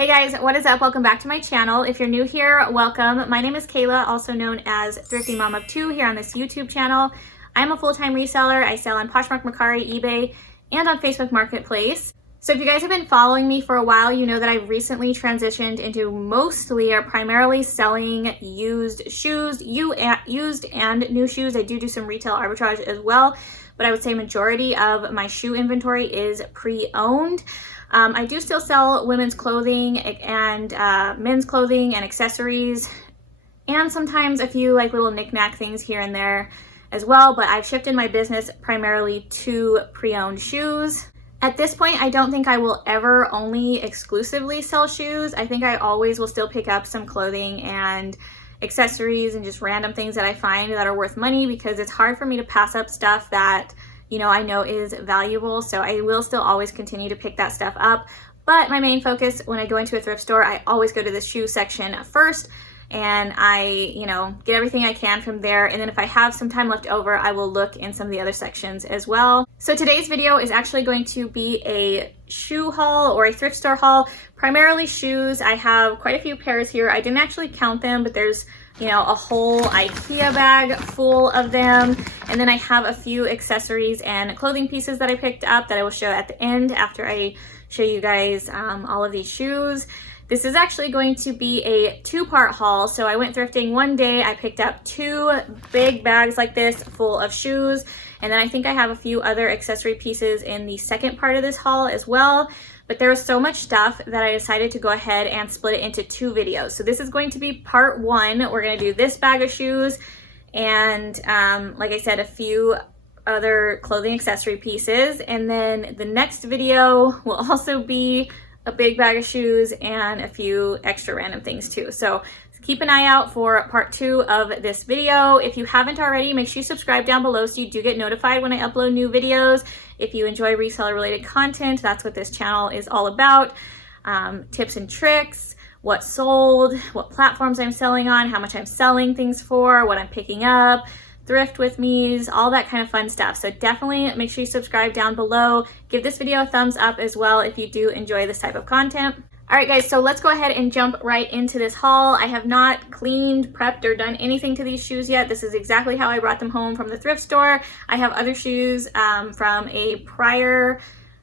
Hey guys, what is up? Welcome back to my channel. If you're new here, welcome. My name is Kayla, also known as Thrifty Mom of Two here on this YouTube channel. I'm a full-time reseller. I sell on Poshmark, Mercari, eBay, and on Facebook Marketplace. So if you guys have been following me for a while, you know that I've recently transitioned into mostly or primarily selling used shoes, used and new shoes. I do some retail arbitrage as well, but I would say majority of my shoe inventory is pre-owned. I do still sell women's clothing and men's clothing and accessories, and sometimes a few like little knick-knack things here and there as well, but I've shifted my business primarily to pre-owned shoes. At this point, I don't think I will ever only exclusively sell shoes. I think I always will still pick up some clothing and accessories and just random things that I find that are worth money, because it's hard for me to pass up stuff that I know is valuable. So I will still always continue to pick that stuff up. But my main focus when I go into a thrift store, I always go to the shoe section first, and I, get everything I can from there. And then if I have some time left over, I will look in some of the other sections as well. So today's video is actually going to be a shoe haul or a thrift store haul, primarily shoes. I have quite a few pairs here. I didn't actually count them, but there's a whole IKEA bag full of them. And then I have a few accessories and clothing pieces that I picked up that I will show at the end after I show you guys all of these shoes. This is actually going to be a two-part haul. So I went thrifting one day. I picked up two big bags like this full of shoes. And then I think I have a few other accessory pieces in the second part of this haul as well. But there was so much stuff that I decided to go ahead and split it into two videos. So this is going to be part one. We're going to do this bag of shoes and like I said, a few other clothing accessory pieces. And then the next video will also be a big bag of shoes and a few extra random things too. So keep an eye out for part two of this video. If you haven't already, make sure you subscribe down below so you do get notified when I upload new videos. If you enjoy reseller related content, that's what this channel is all about. Tips and tricks, what sold, what platforms I'm selling on, how much I'm selling things for, what I'm picking up, thrift with me's, all that kind of fun stuff. So definitely make sure you subscribe down below. Give this video a thumbs up as well if you do enjoy this type of content. All right guys, so let's go ahead and jump right into this haul. I have not cleaned, prepped, or done anything to these shoes yet. This is exactly how I brought them home from the thrift store. I have other shoes from a prior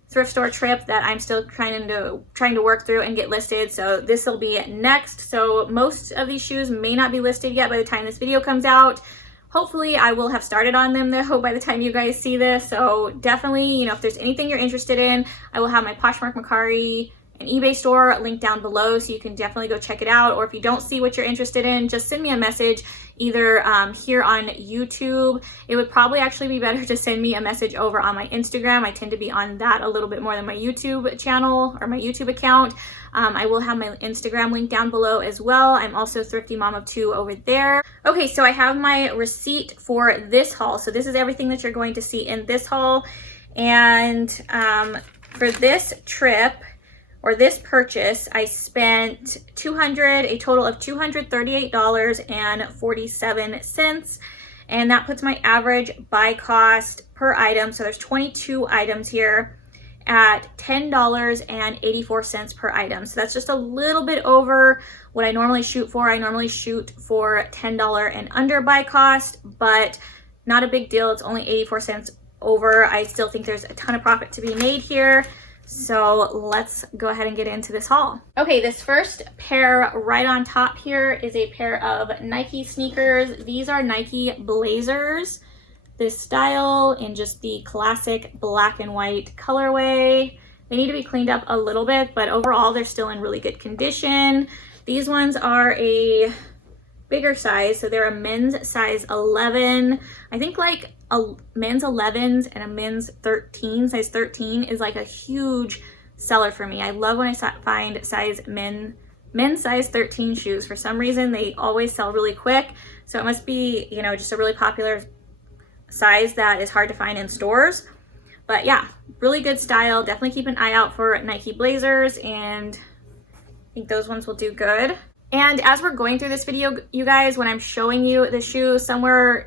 thrift store trip that I'm still trying to work through and get listed. So this will be next. So most of these shoes may not be listed yet by the time this video comes out. Hopefully I will have started on them though by the time you guys see this. So definitely, if there's anything you're interested in, I will have my Poshmark, Mercari, an eBay store linked down below, so you can definitely go check it out. Or if you don't see what you're interested in, just send me a message either here on YouTube. It would probably actually be better to send me a message over on my Instagram. I tend to be on that a little bit more than my YouTube channel or my YouTube account. I will have my Instagram link down below as well. I'm also Thrifty Mom of Two over there. Okay, so I have my receipt for this haul. So this is everything that you're going to see in this haul. And for this trip, or this purchase, I spent a total of $238.47, and that puts my average buy cost per item, so there's 22 items here, at $10.84 per item. So that's just a little bit over what I normally shoot for. I normally shoot for $10 and under buy cost, but not a big deal. It's only 84 cents over. I still think there's a ton of profit to be made here. So let's go ahead and get into this haul. Okay, this first pair right on top here is a pair of Nike sneakers. These are Nike Blazers. This style in just the classic black and white colorway. They need to be cleaned up a little bit, but overall they're still in really good condition. These ones are a bigger size, so they're a men's size 11. I think like a men's 11s and a men's 13, size 13 is like a huge seller for me. I love when I find men's size 13 shoes. For some reason, they always sell really quick. So it must be, just a really popular size that is hard to find in stores. But yeah, really good style. Definitely keep an eye out for Nike Blazers, and I think those ones will do good. And as we're going through this video, you guys, when I'm showing you the shoe, somewhere,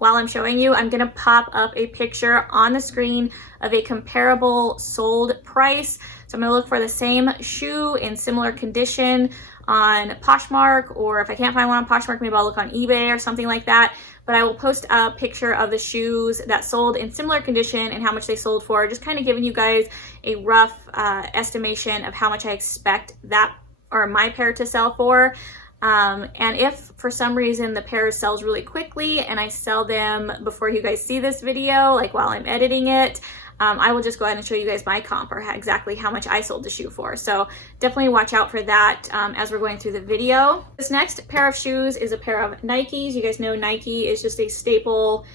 while I'm showing you, I'm gonna pop up a picture on the screen of a comparable sold price. So I'm gonna look for the same shoe in similar condition on Poshmark, or if I can't find one on Poshmark, maybe I'll look on eBay or something like that. But I will post a picture of the shoes that sold in similar condition and how much they sold for, just kind of giving you guys a rough estimation of how much I expect that or my pair to sell for. And if for some reason the pair sells really quickly and I sell them before you guys see this video, like while I'm editing it, I will just go ahead and show you guys my comp or exactly how much I sold the shoe for. So definitely watch out for that as we're going through the video. This next pair of shoes is a pair of Nikes. You guys know Nike is just a staple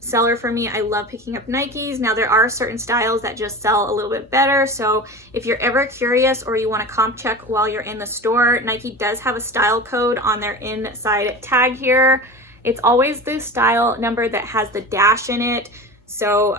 seller for me. I love picking up Nikes. Now there are certain styles that just sell a little bit better. So if you're ever curious or you want to comp check while you're in the store, Nike does have a style code on their inside tag here. It's always the style number that has the dash in it. So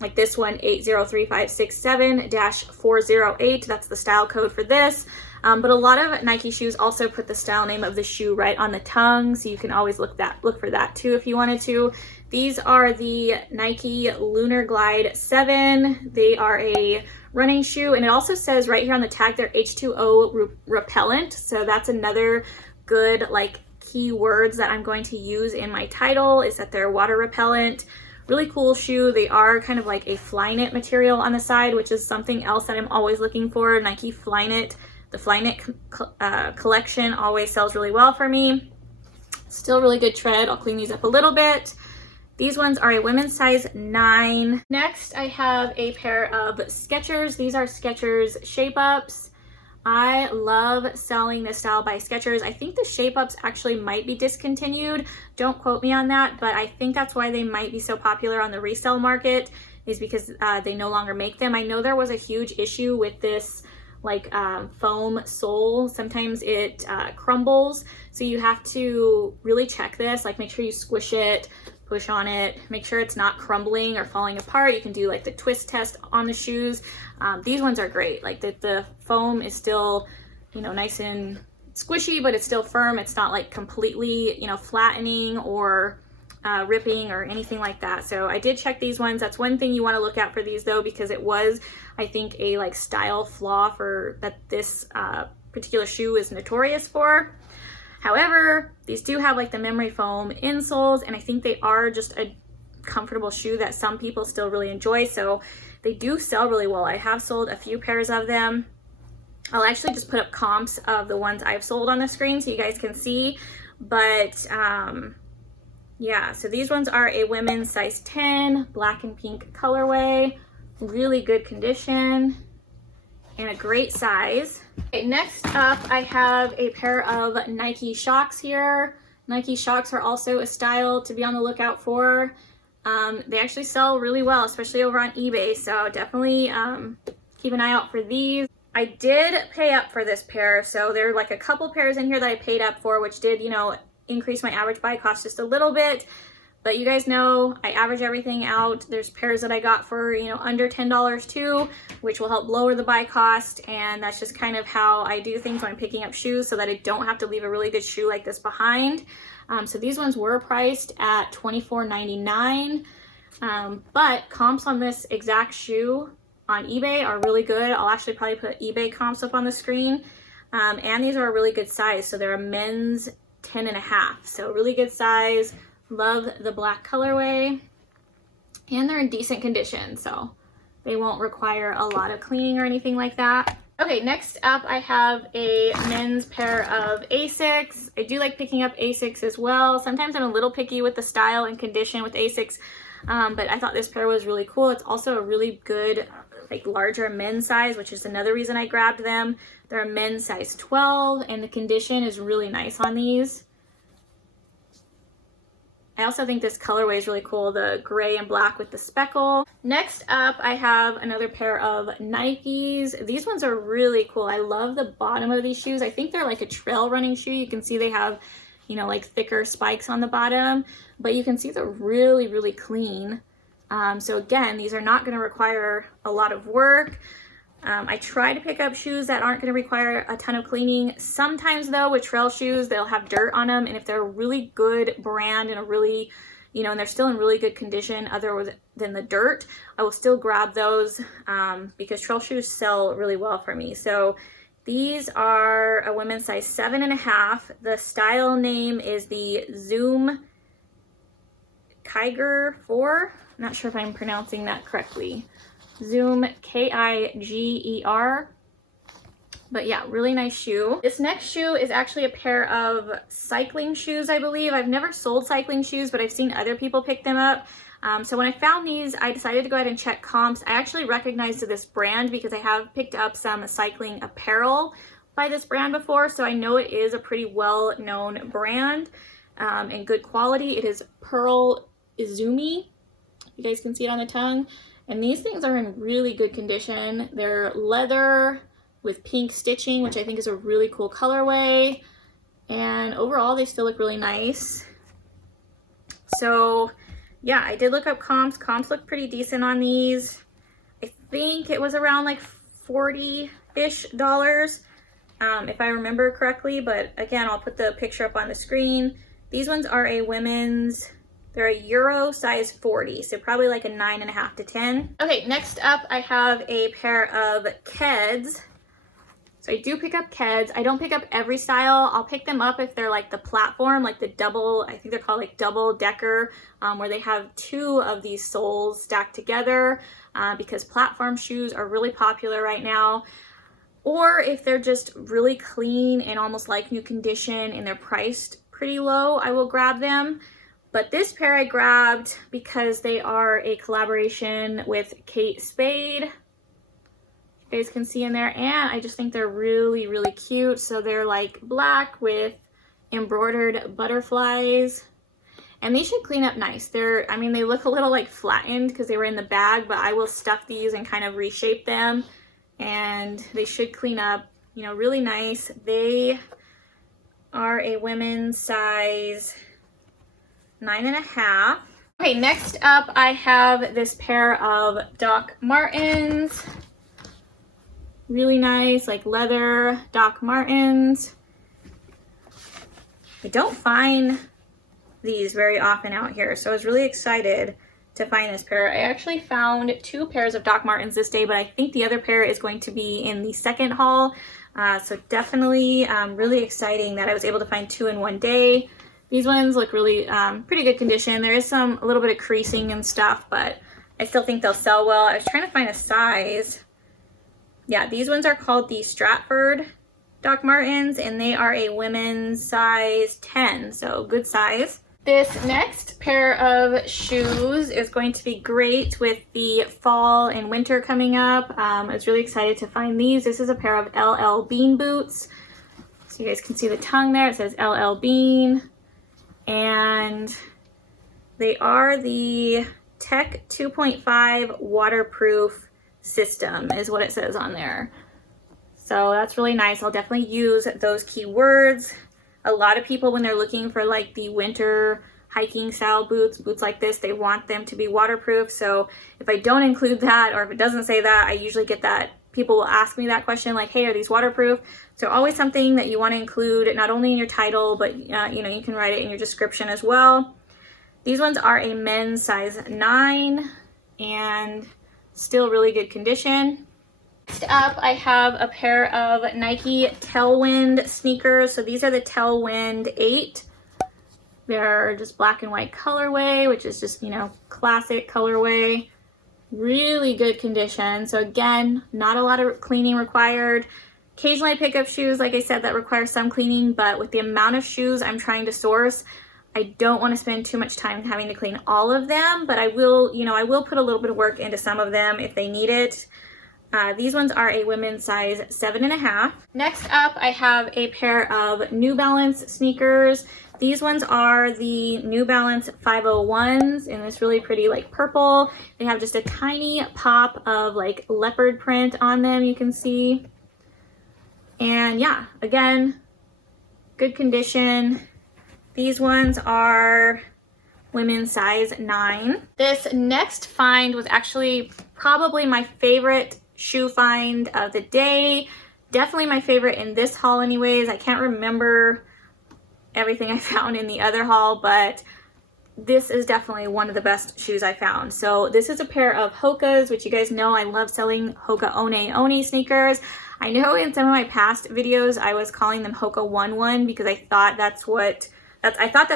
like this one, 803567-408, that's the style code for this. But a lot of Nike shoes also put the style name of the shoe right on the tongue, so you can always look for that too if you wanted to. These are the Nike Lunar Glide 7. They are a running shoe, and it also says right here on the tag they're H2O repellent. So that's another good like keywords that I'm going to use in my title, is that they're water repellent. Really cool shoe. They are kind of like a Flyknit material on the side, which is something else that I'm always looking for. Nike Flyknit. The Flyknit collection always sells really well for me. Still really good tread. I'll clean these up a little bit. These ones are a women's size 9. Next, I have a pair of Skechers. These are Skechers Shape Ups. I love selling this style by Skechers. I think the Shape Ups actually might be discontinued. Don't quote me on that, but I think that's why they might be so popular on the resale market, is because they no longer make them. I know there was a huge issue with this like foam sole. Sometimes it crumbles, so you have to really check this, like make sure you squish it, push on it, make sure it's not crumbling or falling apart. You can do like the twist test on the shoes. These ones are great. Like the foam is still, you know, nice and squishy, but it's still firm. It's not like completely, you know, flattening or ripping or anything like that. So I did check these ones. That's one thing you want to look at for these though, because it was, I think, a like style flaw for that this particular shoe is notorious for. However, these do have like the memory foam insoles, and I think they are just a comfortable shoe that some people still really enjoy. So they do sell really well. I have sold a few pairs of them. I'll actually just put up comps of the ones I've sold on the screen so you guys can see. But yeah, so these ones are a women's size 10, black and pink colorway, really good condition and a great size. Okay, next up I have a pair of Nike Shox here. Nike Shox are also a style to be on the lookout for. They actually sell really well, especially over on eBay, so definitely keep an eye out for these. I did pay up for this pair, so there are like a couple pairs in here that I paid up for, which did, you know, increase my average buy cost just a little bit. But you guys know I average everything out. There's pairs that I got for, you know, under $10 too, which will help lower the buy cost. And that's just kind of how I do things when I'm picking up shoes, so that I don't have to leave a really good shoe like this behind. So these ones were priced at $24.99. But comps on this exact shoe on eBay are really good. I'll actually probably put eBay comps up on the screen. And these are a really good size. So they're a men's 10.5. So really good size. Love the black colorway, and they're in decent condition, so they won't require a lot of cleaning or anything like that. Okay, next up I have a men's pair of Asics. I do like picking up Asics as well. Sometimes I'm a little picky with the style and condition with Asics, but I thought this pair was really cool. It's also a really good, like, larger men's size, which is another reason I grabbed them. They're a men's size 12, and the condition is really nice on these. I also think this colorway is really cool, the gray and black with the speckle. Next up, I have another pair of Nikes. These ones are really cool. I love the bottom of these shoes. I think they're like a trail running shoe. You can see they have, you know, like thicker spikes on the bottom, but you can see they're really, really clean. So again, these are not going to require a lot of work. I try to pick up shoes that aren't going to require a ton of cleaning. Sometimes though, with trail shoes, they'll have dirt on them, and if they're a really good brand and a really, you know, and they're still in really good condition other than the dirt, I will still grab those because trail shoes sell really well for me. So these are a women's size 7.5. The style name is the Zoom Kiger 4. I'm not sure if I'm pronouncing that correctly. Zoom Kiger. But yeah, really nice shoe. This next shoe is actually a pair of cycling shoes, I believe. I've never sold cycling shoes, but I've seen other people pick them up. So when I found these, I decided to go ahead and check comps. I actually recognized this brand because I have picked up some cycling apparel by this brand before, so I know it is a pretty well-known brand and good quality. It is Pearl Izumi. You guys can see it on the tongue. And these things are in really good condition. They're leather with pink stitching, which I think is a really cool colorway. And overall, they still look really nice. So yeah, I did look up comps. Comps look pretty decent on these. I think it was around like $40-ish, if I remember correctly. But again, I'll put the picture up on the screen. These ones are a women's, they're a Euro size 40, so probably like a 9.5 to 10. Okay, next up I have a pair of Keds. So I do pick up Keds. I don't pick up every style. I'll pick them up if they're like the platform, like the double, I think they're called like double decker, where they have two of these soles stacked together because platform shoes are really popular right now. Or if they're just really clean and almost like new condition and they're priced pretty low, I will grab them. But this pair I grabbed because they are a collaboration with Kate Spade. You guys can see in there, and I just think they're really, really cute. So they're like black with embroidered butterflies, and these should clean up nice. I mean, they look a little like flattened because they were in the bag, but I will stuff these and kind of reshape them, and they should clean up, you know, really nice. They are a women's size 9.5. Okay, next up I have this pair of Doc Martens. Really nice, like leather Doc Martens. I don't find these very often out here, so I was really excited to find this pair. I actually found 2 pairs of Doc Martens this day, but I think the other pair is going to be in the second haul. So definitely really exciting that I was able to find 2 in one day. These ones look really pretty good condition. There is a little bit of creasing and stuff, but I still think they'll sell well. I was trying to find a size. Yeah, these ones are called the Stratford Doc Martens, and they are a women's size 10, so good size. This next pair of shoes is going to be great with the fall and winter coming up. I was really excited to find these. This is a pair of LL Bean boots. So you guys can see the tongue there. It says LL Bean. And they are the Tech 2.5 waterproof system is what it says on there. So that's really nice. I'll definitely use those keywords. A lot of people, when they're looking for like the winter hiking style boots like this, they want them to be waterproof. So if I don't include that, or if it doesn't say that, I usually get that people will ask me that question, like, hey, are these waterproof? So always something that you want to include not only in your title, but you know, you can write it in your description as well. These ones are a men's size 9 and still really good condition. Next up, I have a pair of Nike Tailwind sneakers. So these are the Tailwind 8. They're just black and white colorway, which is just, you know, classic colorway. Really good condition. So again, not a lot of cleaning required. Occasionally I pick up shoes, like I said, that require some cleaning, but with the amount of shoes I'm trying to source, I don't want to spend too much time having to clean all of them, but I will, you know, I will put a little bit of work into some of them if they need it. These ones are a women's size 7.5. Next up, I have a pair of New Balance sneakers. These ones are the New Balance 501s in this really pretty like purple. They have just a tiny pop of like leopard print on them, you can see. And yeah, again, good condition. These ones are women's size 9. This next find was actually probably my favorite shoe find of the day. Definitely my favorite in this haul anyways. I can't remember everything I found in the other haul, but this is definitely one of the best shoes I found. So this is a pair of Hokas, which you guys know I love selling Hoka One One sneakers. I know in some of my past videos I was calling them Hoka One One because I thought that's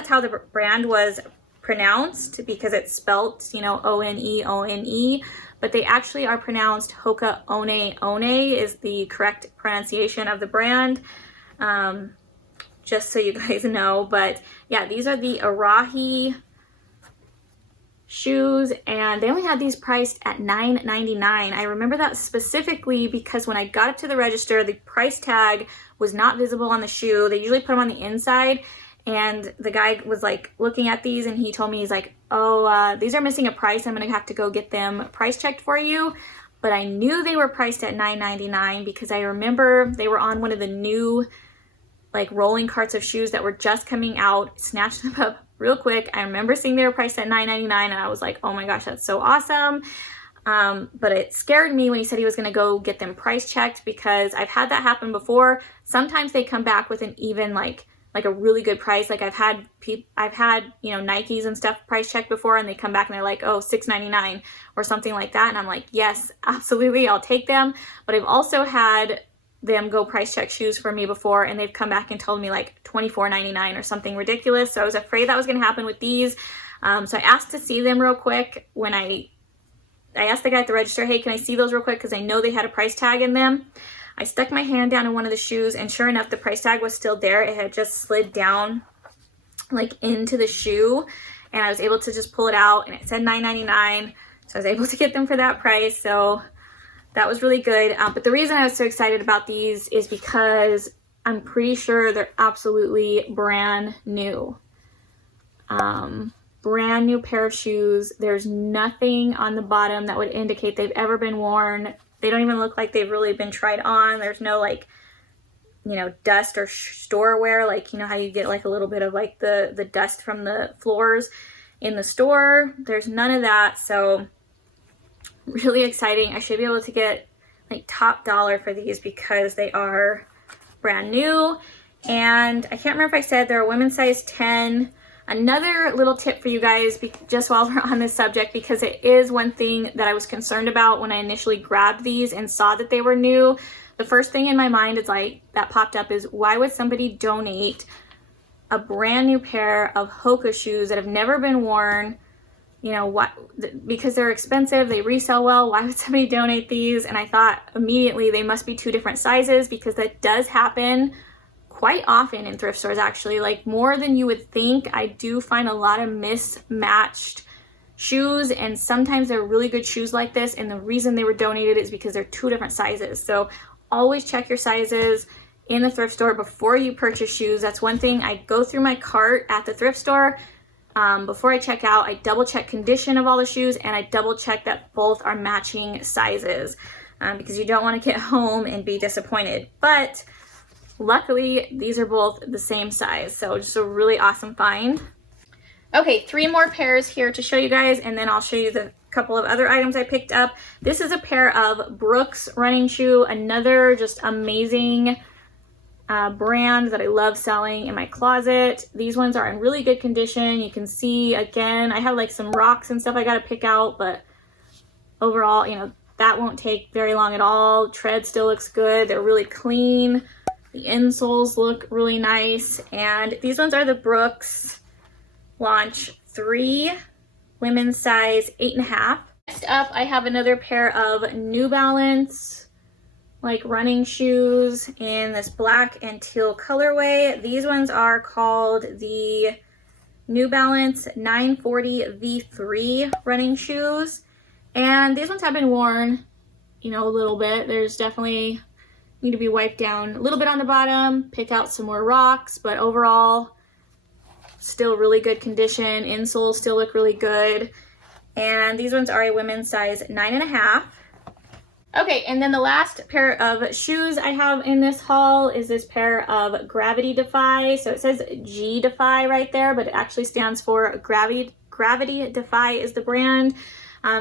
how the brand was pronounced, because it's spelt, you know, O-N-E, but they actually are pronounced Hoka One One is the correct pronunciation of the brand. Just so you guys know. But yeah, these are the Arahi shoes, and they only had these priced at $9.99. I remember that specifically because when I got up to the register, the price tag was not visible on the shoe. They usually put them on the inside, and the guy was like looking at these and he told me, he's like, oh, these are missing a price. I'm gonna have to go get them price checked for you. But I knew they were priced at $9.99 because I remember they were on one of the new like rolling carts of shoes that were just coming out. Snatched them up real quick. I remember seeing they were priced at $9.99 and I was like, oh my gosh, that's so awesome. But it scared me when he said he was going to go get them price checked, because I've had that happen before. Sometimes they come back with an even like a really good price. Like I've had you know, Nikes and stuff price checked before, and they come back and they're like, oh, $6.99 or something like that, and I'm like, yes, absolutely, I'll take them. But I've also had them go price check shoes for me before, and they've come back and told me like $24.99 or something ridiculous. So I was afraid that was going to happen with these. So I asked to see them real quick. When I asked the guy at the register, hey, can I see those real quick, because I know they had a price tag in them. I stuck my hand down in one of the shoes, and sure enough, the price tag was still there. It had just slid down like into the shoe, and I was able to just pull it out, and it said $9.99. So I was able to get them for that price. So that was really good. But the reason I was so excited about these is because I'm pretty sure they're absolutely brand new. Brand new pair of shoes. There's nothing on the bottom that would indicate they've ever been worn. They don't even look like they've really been tried on. There's no like, you know, dust or store wear. Like, you know how you get like a little bit of like the dust from the floors in the store. There's none of that. So really exciting. I should be able to get like top dollar for these because they are brand new. And I can't remember if I said they're a women's size 10. Another little tip for you guys, just while we're on this subject, because it is one thing that I was concerned about when I initially grabbed these and saw that they were new. The first thing in my mind is like that popped up is, why would somebody donate a brand new pair of Hoka shoes that have never been worn? You know what? Because they're expensive, they resell well. Why would somebody donate these? And I thought immediately they must be two different sizes, because that does happen quite often in thrift stores, actually, like more than you would think. I do find a lot of mismatched shoes, and sometimes they're really good shoes like this, and the reason they were donated is because they're two different sizes. So always check your sizes in the thrift store before you purchase shoes. That's one thing. I go through my cart at the thrift store. Before I check out, I double check condition of all the shoes, and I double check that both are matching sizes, because you don't want to get home and be disappointed. But luckily, these are both the same size, so just a really awesome find. Okay, 3 more pairs here to show you guys, and then I'll show you the couple of other items I picked up. This is a pair of Brooks running shoe, another just amazing brand that I love selling in my closet. These ones are in really good condition. You can see, again, I have like some rocks and stuff I got to pick out, but overall, you know, that won't take very long at all. Tread still looks good. They're really clean. The insoles look really nice. And these ones are the Brooks Launch 3, women's size 8.5. Next up, I have another pair of New Balance like running shoes in this black and teal colorway. These ones are called the New Balance 940 V3 running shoes. And these ones have been worn, you know, a little bit. There's definitely need to be wiped down a little bit on the bottom, pick out some more rocks, but overall still really good condition. Insoles still look really good. And these ones are a women's size 9.5. Okay, and then the last pair of shoes I have in this haul is this pair of Gravity Defy. So it says G Defy right there, but it actually stands for Gravity Defy is the brand.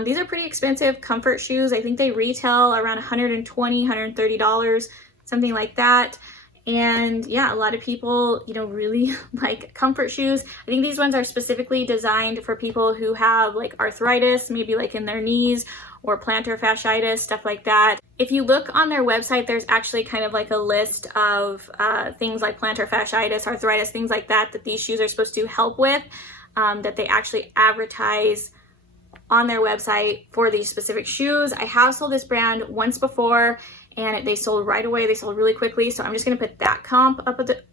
These are pretty expensive comfort shoes. I think they retail around $120, $130, something like that. And yeah, a lot of people, you know, really like comfort shoes. I think these ones are specifically designed for people who have like arthritis, maybe like in their knees, or plantar fasciitis, stuff like that. If you look on their website, there's actually kind of like a list of things like plantar fasciitis, arthritis, things like that, that these shoes are supposed to help with, that they actually advertise on their website for these specific shoes. I have sold this brand once before and they sold right away. They sold really quickly. So I'm just gonna put that comp up at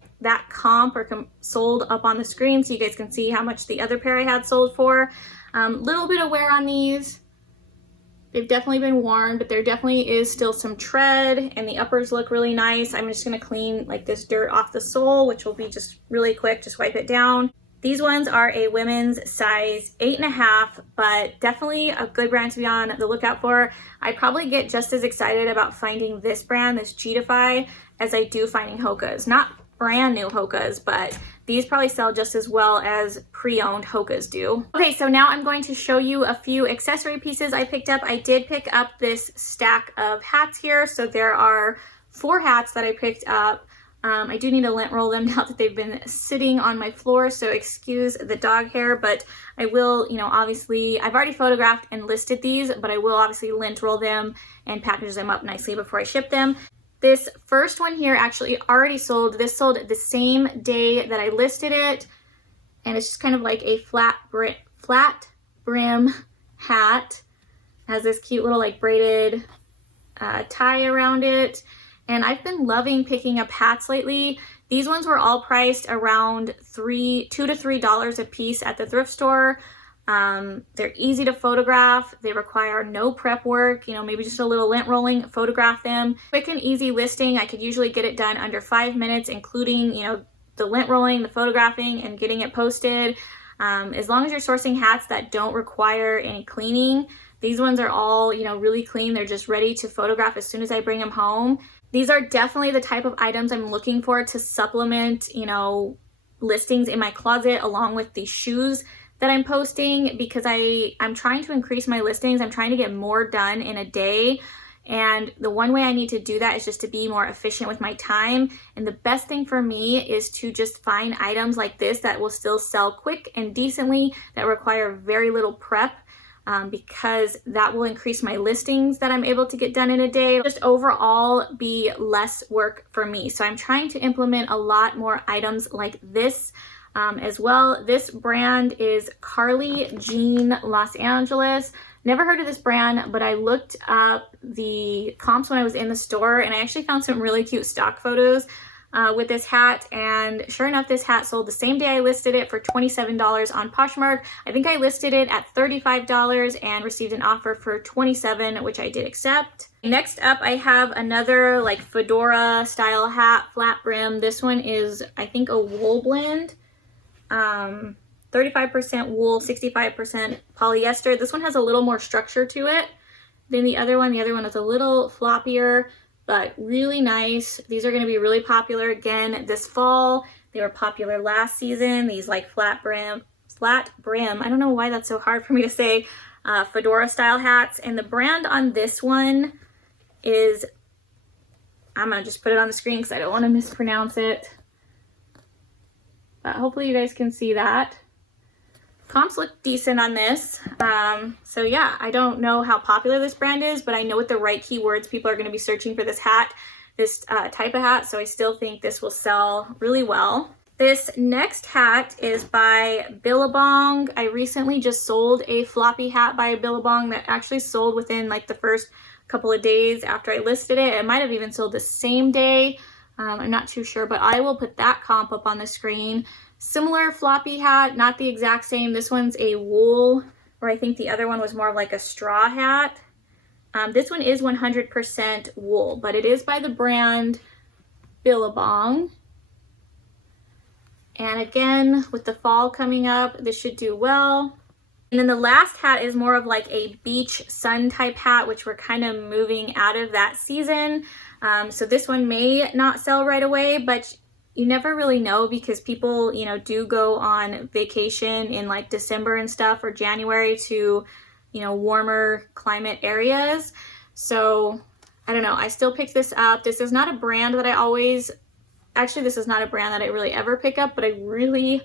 sold up on the screen so you guys can see how much the other pair I had sold for. Little bit of wear on these. They've definitely been worn, but there definitely is still some tread, and the uppers look really nice. I'm just gonna clean like this dirt off the sole, which will be just really quick, just wipe it down. These ones are a women's size 8.5, but definitely a good brand to be on the lookout for. I probably get just as excited about finding this brand, this Defy, as I do finding Hoka's. Not brand new Hoka's, but these probably sell just as well as pre-owned Hoka's do. Okay, so now I'm going to show you a few accessory pieces I picked up. I did pick up this stack of hats here. So there are 4 hats that I picked up. I do need to lint roll them now that they've been sitting on my floor, so excuse the dog hair, but I will, you know, obviously, I've already photographed and listed these, but I will obviously lint roll them and package them up nicely before I ship them. This first one here actually already sold. This sold the same day that I listed it, and it's just kind of like a flat brim hat. It has this cute little like braided tie around it. And I've been loving picking up hats lately. These ones were all priced around $2 to $3 a piece at the thrift store. They're easy to photograph. They require no prep work, you know, maybe just a little lint rolling, photograph them. Quick and easy listing. I could usually get it done under 5 minutes, including, you know, the lint rolling, the photographing, and getting it posted. As long as you're sourcing hats that don't require any cleaning. These ones are all, you know, really clean. They're just ready to photograph as soon as I bring them home. These are definitely the type of items I'm looking for to supplement, you know, listings in my closet along with the shoes that I'm posting, because I'm trying to increase my listings. I'm trying to get more done in a day. And the one way I need to do that is just to be more efficient with my time. And the best thing for me is to just find items like this that will still sell quick and decently, that require very little prep. Because that will increase my listings that I'm able to get done in a day. Just overall be less work for me. So I'm trying to implement a lot more items like this as well. This brand is Carly Jean Los Angeles. Never heard of this brand, but I looked up the comps when I was in the store, and I actually found some really cute stock photos with this hat, and sure enough, this hat sold the same day I listed it for $27 on Poshmark. I think I listed it at $35 and received an offer for $27, which I did accept. Next up, I have another like fedora style hat, flat brim. This one is, I think, a wool blend. 35% wool, 65% polyester. This one has a little more structure to it than the other one. The other one is a little floppier, but really nice. These are going to be really popular again this fall. They were popular last season. These like flat brim. I don't know why that's so hard for me to say. Fedora style hats. And the brand on this one is, I'm going to just put it on the screen because I don't want to mispronounce it. But hopefully you guys can see that. Comps look decent on this. So yeah, I don't know how popular this brand is, but I know with the right keywords, people are going to be searching for this hat, this type of hat. So I still think this will sell really well. This next hat is by Billabong. I recently just sold a floppy hat by Billabong that actually sold within like the first couple of days after I listed it. It might have even sold the same day. I'm not too sure, but I will put that comp up on the screen. Similar floppy hat, not the exact same. This one's a wool, where I think the other one was more of like a straw hat. This one is 100% wool, but it is by the brand Billabong. And again, with the fall coming up, this should do well. And then the last hat is more of like a beach sun type hat, which we're kind of moving out of that season. So this one may not sell right away, but you never really know, because people, you know, do go on vacation in like December and stuff, or January to, you know, warmer climate areas. So I don't know, I still picked this up. This is not a brand that I always, actually this is not a brand that I really ever pick up, but I really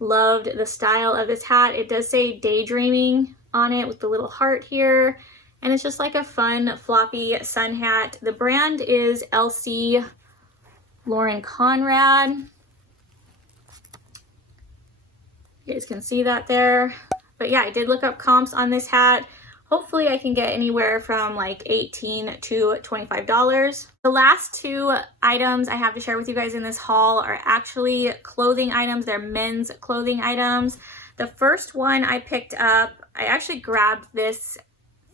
loved the style of this hat. It does say daydreaming on it with the little heart here. And it's just like a fun floppy sun hat. The brand is LC Lauren Conrad. You guys can see that there. But yeah, I did look up comps on this hat. Hopefully I can get anywhere from like $18 to $25. The last two items I have to share with you guys in this haul are actually clothing items. They're men's clothing items. The first one I picked up, I actually grabbed this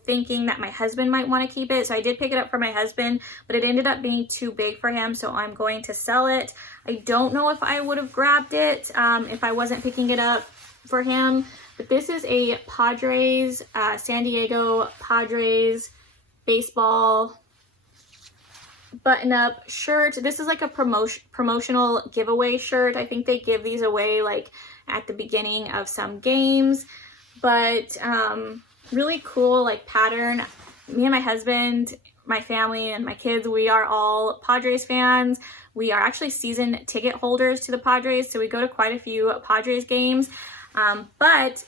thinking that my husband might want to keep it. So I did pick it up for my husband, but it ended up being too big for him. So I'm going to sell it. I don't know if I would have grabbed it if I wasn't picking it up for him. But this is a Padres, San Diego Padres baseball button-up shirt. This is like a promotional giveaway shirt. I think they give these away like at the beginning of some games. But really cool like pattern. Me and my husband, my family, and my kids, we are all Padres fans. We are actually season ticket holders to the Padres, so we go to quite a few Padres games. But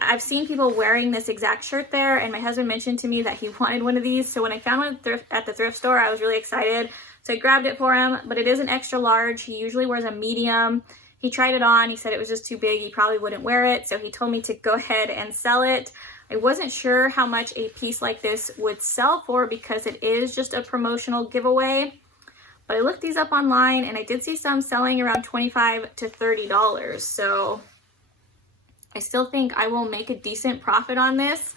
I've seen people wearing this exact shirt there, and my husband mentioned to me that he wanted one of these. So when I found one at the thrift store, I was really excited. So I grabbed it for him, but it is an extra large. He usually wears a medium. He tried it on. He said it was just too big. He probably wouldn't wear it. So he told me to go ahead and sell it. I wasn't sure how much a piece like this would sell for because it is just a promotional giveaway. But I looked these up online and I did see some selling around $25 to $30. So I still think I will make a decent profit on this.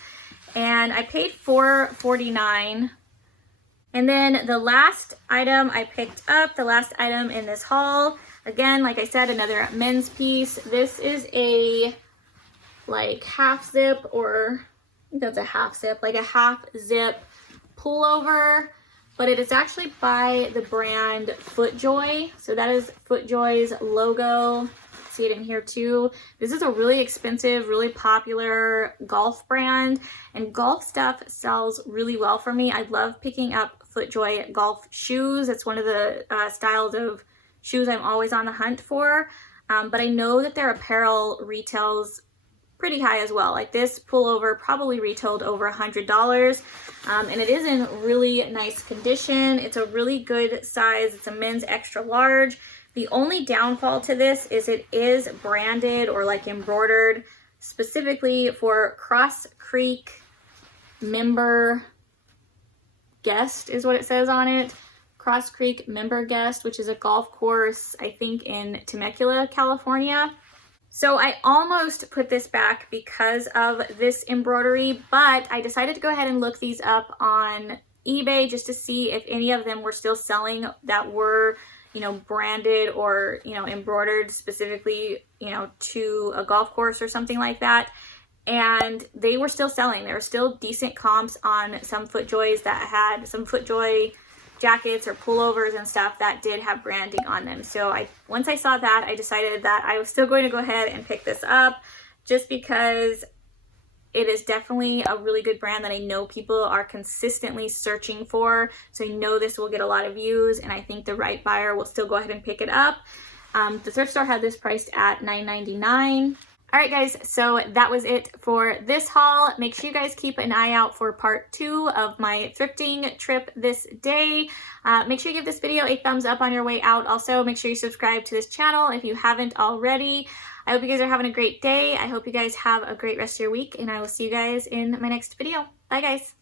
And I paid $4.49. And then the last item I picked up, the last item in this haul, again, like I said, another men's piece. This is a like half zip, or I think that's a half zip, like a half zip pullover, but it is actually by the brand FootJoy. So that is FootJoy's logo. See it in here too. This is a really expensive, really popular golf brand, and golf stuff sells really well for me. I love picking up FootJoy golf shoes. It's one of the styles of shoes I'm always on the hunt for, but I know that their apparel retails pretty high as well. Like this pullover probably retailed over $100, and it is in really nice condition. It's a really good size. It's a men's extra large. The only downfall to this is it is branded or like embroidered specifically for Cross Creek member guest is what it says on it. Cross Creek member guest, which is a golf course, I think in Temecula, California. So I almost put this back because of this embroidery, but I decided to go ahead and look these up on eBay just to see if any of them were still selling that were, you know, branded or, you know, embroidered specifically, you know, to a golf course or something like that. And they were still selling. There were still decent comps on some FootJoys that had some FootJoy jackets or pullovers and stuff that did have branding on them. So once I saw that, I decided that I was still going to go ahead and pick this up just because it is definitely a really good brand that I know people are consistently searching for. So I know this will get a lot of views, and I think the right buyer will still go ahead and pick it up. The thrift store had this priced at $9.99. All right, guys, so that was it for this haul. Make sure you guys keep an eye out for part 2 of my thrifting trip this day. Make sure you give this video a thumbs up on your way out. Also, make sure you subscribe to this channel if you haven't already. I hope you guys are having a great day. I hope you guys have a great rest of your week, and I will see you guys in my next video. Bye, guys.